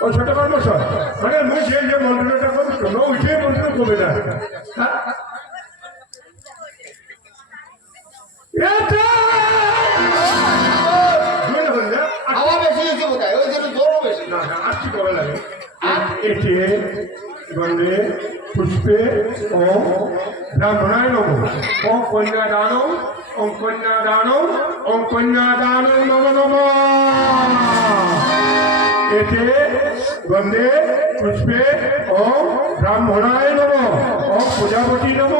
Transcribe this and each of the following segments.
ও ছোট মানুষ মানে মুই যে মন্ত্রটা করছ ন উঠে মন্ত্র কমে না। হাওয়া বেশি হয়েছে বোধ হয় ওই জন্য জোরও বেশি না না কবে লাগে এটি গন্ধে পুষ্পে ও ব্রাহ্মণায় নম ও কন্যা দানম ও কন্যা দানম ও কন্যা দানম নম নম। এতে গন্ধে পুষ্পে ও ব্রাহ্মণায় নম। ও প্রজাপতি নম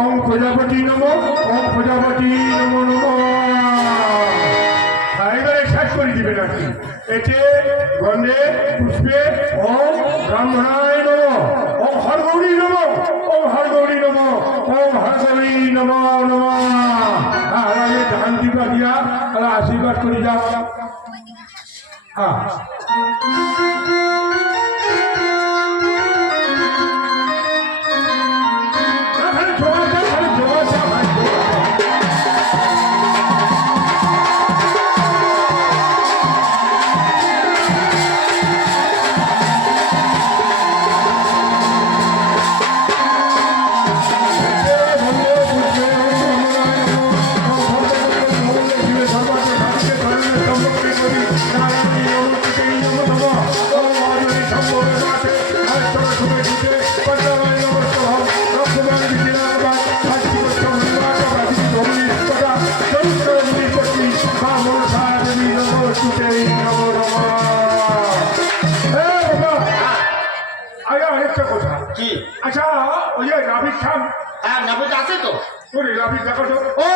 ও প্রজাপতি নম ও প্রজাপতি নম নম। এবারে শেষ করে দিবে নাকি এতে গন্ধে পুষ্পে ও ব্রাহ্মণায় হরগৌরী নম। ওম হরগৌরী নম। ওম হরগৌরী নম নম। আগে ধান দিবা দিয়া তাহলে আশীর্বাদ করে যাও। হ্যাঁ আছে তো? ও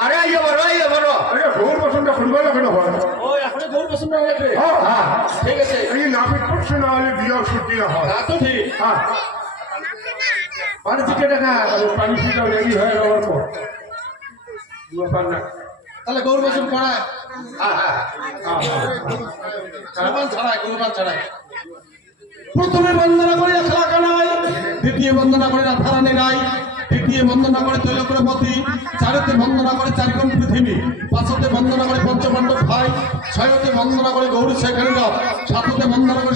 আরে আইয়া বড় আইয়া বড় আরে বসন্ত ফুটবল কেন হয়? ও এখনও গৌর পছন্দ হ্যাঁ হ্যাঁ। ঠিক আছে। এই করছে না হলে বিয়ার ছুটি না হয়। তা তো ঠিক। হ্যাঁ। পানি থেকে দেখা তাহলে পানি ছিটা রেডি হয়ে যাওয়ার পর। ব্যাপার না তাহলে গৌর পছন্দ করায় হ্যাঁ হ্যাঁ। হ্যাঁ, হ্যাঁ, গুণবান ছাড়ায় গুণবান ছাড়ায়। প্রথমে বন্দনা করি দ্বিতীয় বন্দনা করে রাধারানী রায়, তৃতীয় বন্দনা করে তৈলপ্রপতি, চারতে বন্দনা করে চারিকোণ পৃথিবী, পাঁচতে বন্দনা করে পঞ্চপাণ্ডব ভাই, ছয়তে বন্দনা করে গৌরী শেখেন্দ্র সাততে বন্দনা করে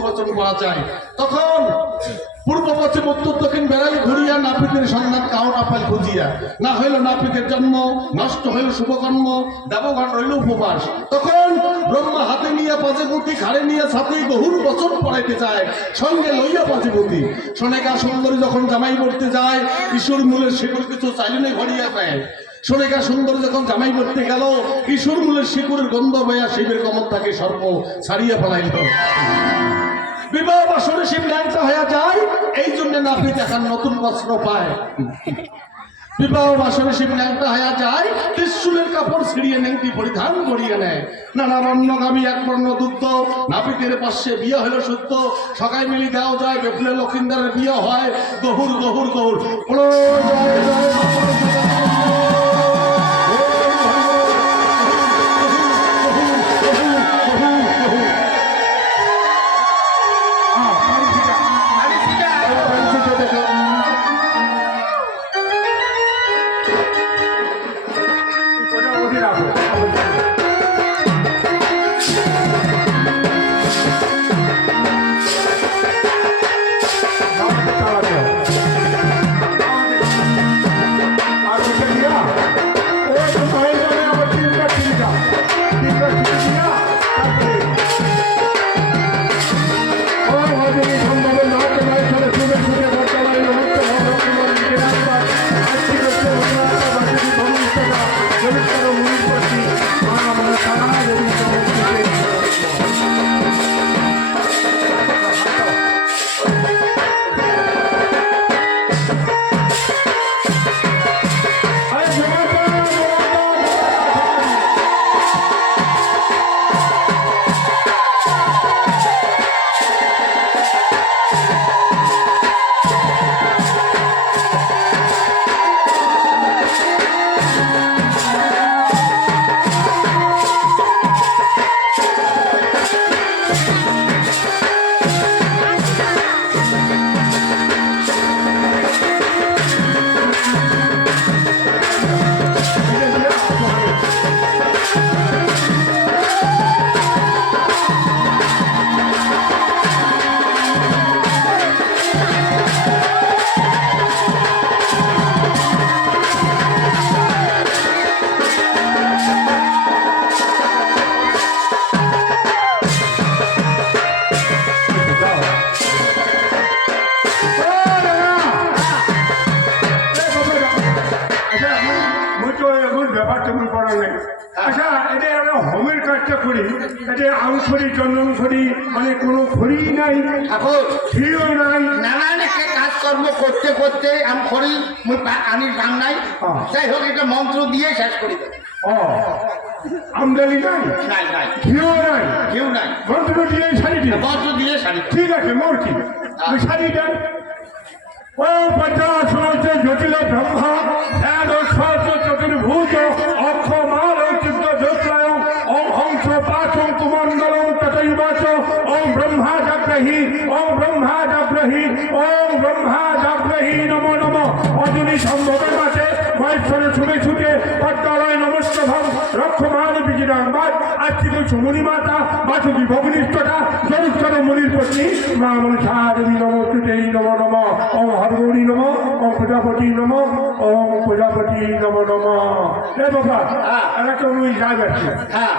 বচন করা উপবাস। তখন ব্রহ্মা হাতে নিয়ে পাঁচেপুতি ঘাড়ে নিয়ে সাথে গহুর বচন পড়াইতে যায় সঙ্গে লইয়া পাঁচেপুতি সোনেকা সুন্দরী যখন জামাই পড়তে যায় ঈশ্বর মূলের শিকড় কিছু চাইলে ঘড়িয়া পায় সোনেকা সুন্দর যখন জামাই পড়তে গেল ঈশ্বর মূলের শিকড়ের গন্ধ বয়া শিবের কমর থাকে সর্প ছাড়িয়া ফেলাইল। বিবাহ বাসনে শিব হয়ে যায়, এই জন্য নতুন বস্ত্র পায়। বিবাহ বাসনে শিব হয়ে যায়, ত্রিশুলের কাপড় ছিঁড়িয়ে নেংটি পরিধান করিয়ে নেয়। নানা বর্ণগামী এক বর্ণ দুগ্ধ, নাপিতের পাশে বিয়ে হলো সত্য সকাল মিলি দেওয়া যায়, বেফুলে লক্ষিন্দারের বিয়ে হয়, গহুর গহুর গহুর। ব্যাপার তেমন করা নেই। আচ্ছা এটা আমরা হোমের কাজটা করি। এটা আম খড়ি চন্দন খড়ি মানে কোনো খড়ি নাই। ঘিও নাই। নানান একটা কাজকর্ম করতে করতে আমি মুই পা- আনির পান নাই। যাই হোক একটা মন্ত্র দিয়ে শেষ করি। ও। আমদানি নাই? নাই নাই। ঘিও নাই? কেউ নাই। মন্ত্র দিয়ে শাড়ি দিয়ে মন্ত্র দিয়ে শাড়ি ঠিক আছে মোর কি? ওই শাড়িটা? ও পঞ্চাশ জটিল ব্রহ্মা। জাগ্রহী ওম ব্রহ্মা জাগ্রহী ওম ব্রহ্মা জাগ্রহী নমো নম। অজনী সম্ভবের মাঝে মহেশ্বরে ছুটে ছুটে পদ্মালয় নমস্কার রক্ষমান বিজিরাঙ্গাজ আর্থিক সুমনি মাতা বাসুকি ভগ্নিষ্ঠতা জরুষ্কর মুনির পত্নী মা মনসা দেবী নমস্তুতে নম নম। ওম হরগৌরী নম ওম প্রজাপতি নম ওম প্রজাপতি নম নম। এ বাবা একটা অনুযায়ী যাই যাচ্ছে হ্যাঁ।